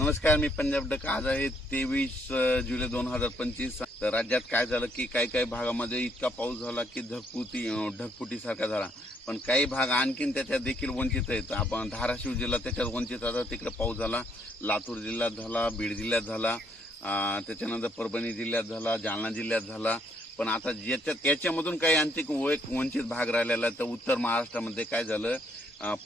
नमस्कार मी पंजाब डक आज आहे तेवीस जुलै दोन हजार पंचवीस तर राज्यात काय झालं की काही काही भागामध्ये इतका पाऊस झाला की ढगपुती सारखा झाला पण काही भाग आणखीन त्याच्यात देखील वंचित आहेत आपण धाराशिव जिल्हा त्याच्यात वंचित आता तिकडे पाऊस झाला लातूर जिल्ह्यात झाला बीड जिल्ह्यात झाला त्याच्यानंतर परभणी जिल्ह्यात झाला जालना जिल्ह्यात झाला पण आता ज्याच्यात त्याच्यामधून काही आणखी वंचित भाग राहिलेला तर उत्तर महाराष्ट्रामध्ये काय झालं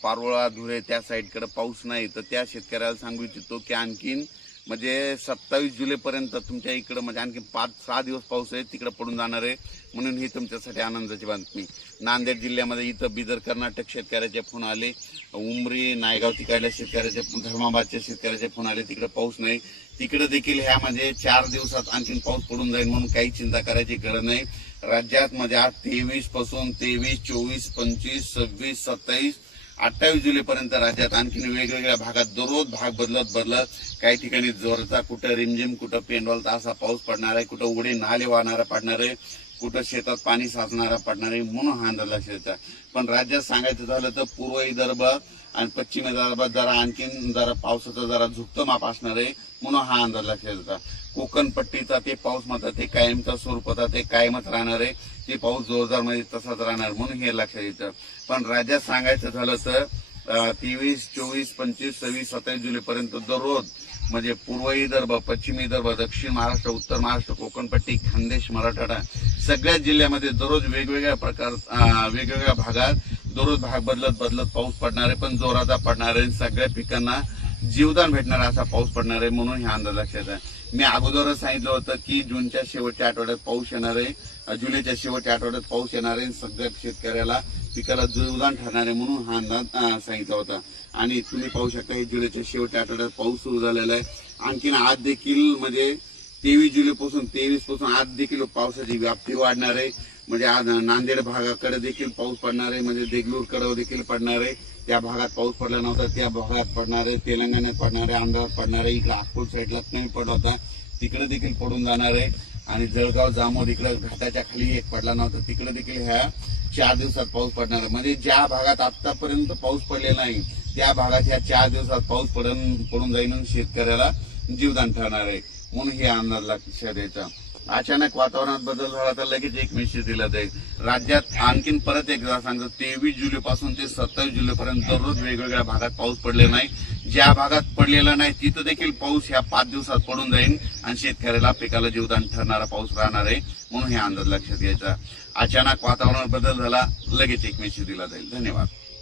पारोळा धुळे त्या साईडकडे पाऊस नाही तर त्या शेतकऱ्याला सांगू इच्छितो की आणखीन म्हणजे सत्तावीस जुलैपर्यंत तुमच्या इकडं म्हणजे आणखी पाच सहा दिवस पाऊस आहे तिकडे पडून जाणार आहे म्हणून ही तुमच्यासाठी आनंदाची बातमी नांदेड जिल्ह्यामध्ये इथं बिदर कर्नाटक शेतकऱ्याचे फोन आले उमरी नायगाव तिकडल्या शेतकऱ्याचे धर्माबादच्या शेतकऱ्याचे फोन आले तिकडे पाऊस नाही तिकडे देखील ह्या म्हणजे चार दिवसात आणखीन पाऊस पडून जाईल म्हणून काही चिंता करायची गरज नाही राज्यात म्हणजे आज तेवीस पासून तेवीस चोवीस पंचवीस सव्वीस सत्तावीस अठ्ठावीस जुलैपर्यंत राज्यात आणखीन वेगवेगळ्या भागात दररोज भाग बदलत बदलत काही ठिकाणी जोरचा कुठं रिमझिम कुठं पेंडॉलचा असा पाऊस पडणार आहे कुठं उडी नाले वाहणारा पडणार आहे कुठं शेतात पाणी साचणारा पडणार आहे म्हणून हा अंदाज लक्षात पण राज्यात सांगायचं झालं तर पूर्व विदर्भ आणि पश्चिम विदर्भात जरा आणखीन जरा पावसाचा जरा झुकतं माप असणार आहे म्हणून हा अंदाज लक्षात कोकणपट्टीचा ते पाऊस मात्र ते कायमच्या स्वरूपाचा ते कायमच राहणार आहे की पाऊस जोरदार म्हणजे तसाच राहणार म्हणून हे लक्षात येतं पण राज्यात सांगायचं झालं तर तेवीस चोवीस पंचवीस सव्वीस सत्तावीस पर्यंत दररोज म्हणजे पूर्व विदर्भ पश्चिम विदर्भ दक्षिण महाराष्ट्र उत्तर महाराष्ट्र कोकणपट्टी खानदेश मराठवाडा सगळ्या जिल्ह्यामध्ये दररोज वेगवेगळ्या प्रकार वेगवेगळ्या भागात दररोज भाग बदलत बदलत पाऊस पडणार आहे पण जोराचा पडणार आहे सगळ्या पिकांना जीवदान भेटणार असा पाऊस पडणार आहे म्हणून हे अंदाज लक्षात आहे मी अगोदरच सांगितलं होतं की जूनच्या शेवटच्या आठवड्यात पाऊस येणार आहे जुलैच्या शेवटच्या आठवड्यात पाऊस येणार आहे सगळ्या शेतकऱ्याला पिकाला जुळदान ठरणार आहे म्हणून हा अंदाज सांगितला होता आणि तुम्ही पाहू शकता हे जुलैच्या शेवटच्या आठवड्यात पाऊस सुरू झालेला आहे आणखीन आज देखील म्हणजे तेवीस जुलैपासून तेवीस पासून आज देखील पावसाची व्याप्ती वाढणार आहे म्हणजे आज नांदेड भागाकडे देखील पाऊस पडणार आहे म्हणजे देगलूरकडे देखील पडणार आहे त्या भागात पाऊस पडला नव्हता त्या भागात पडणार आहे तेलंगणात पडणार आहे अहमदाबाद पडणार आहे इकडे नागपूर साईडलाच नाही पडला होता तिकडे देखील पडून जाणार आहे आणि जळगाव जामोद इकडे घाटाच्या खाली एक पडला नव्हता तिकडे देखील ह्या चार दिवसात पाऊस पडणार आहे म्हणजे ज्या भागात आतापर्यंत पाऊस पडलेला नाही त्या भागात ह्या चार दिवसात पाऊस पडून पडून जाईल शेतकऱ्याला जीवदान ठरणार आहे म्हणून हे अंदाज लागते शर्यचा अचानक वातावरणात बदल झाला तर लगेच एक मेसेज दिला जाईल राज्यात आणखीन परत एकदा सांगतो तेवीस जुलै पासून ते सत्तावीस पर्यंत दररोज वेगवेगळ्या भागात पाऊस पडलेला नाही ज्या भागात पडलेला नाही तिथं देखील पाऊस ह्या पाच दिवसात पडून जाईल आणि शेतकऱ्याला पिकाला जीवदान ठरणारा पाऊस राहणार आहे म्हणून हे अंदाज लक्षात घ्यायचा अचानक वातावरणात बदल झाला लगेच एक मेसेज दिला जाईल धन्यवाद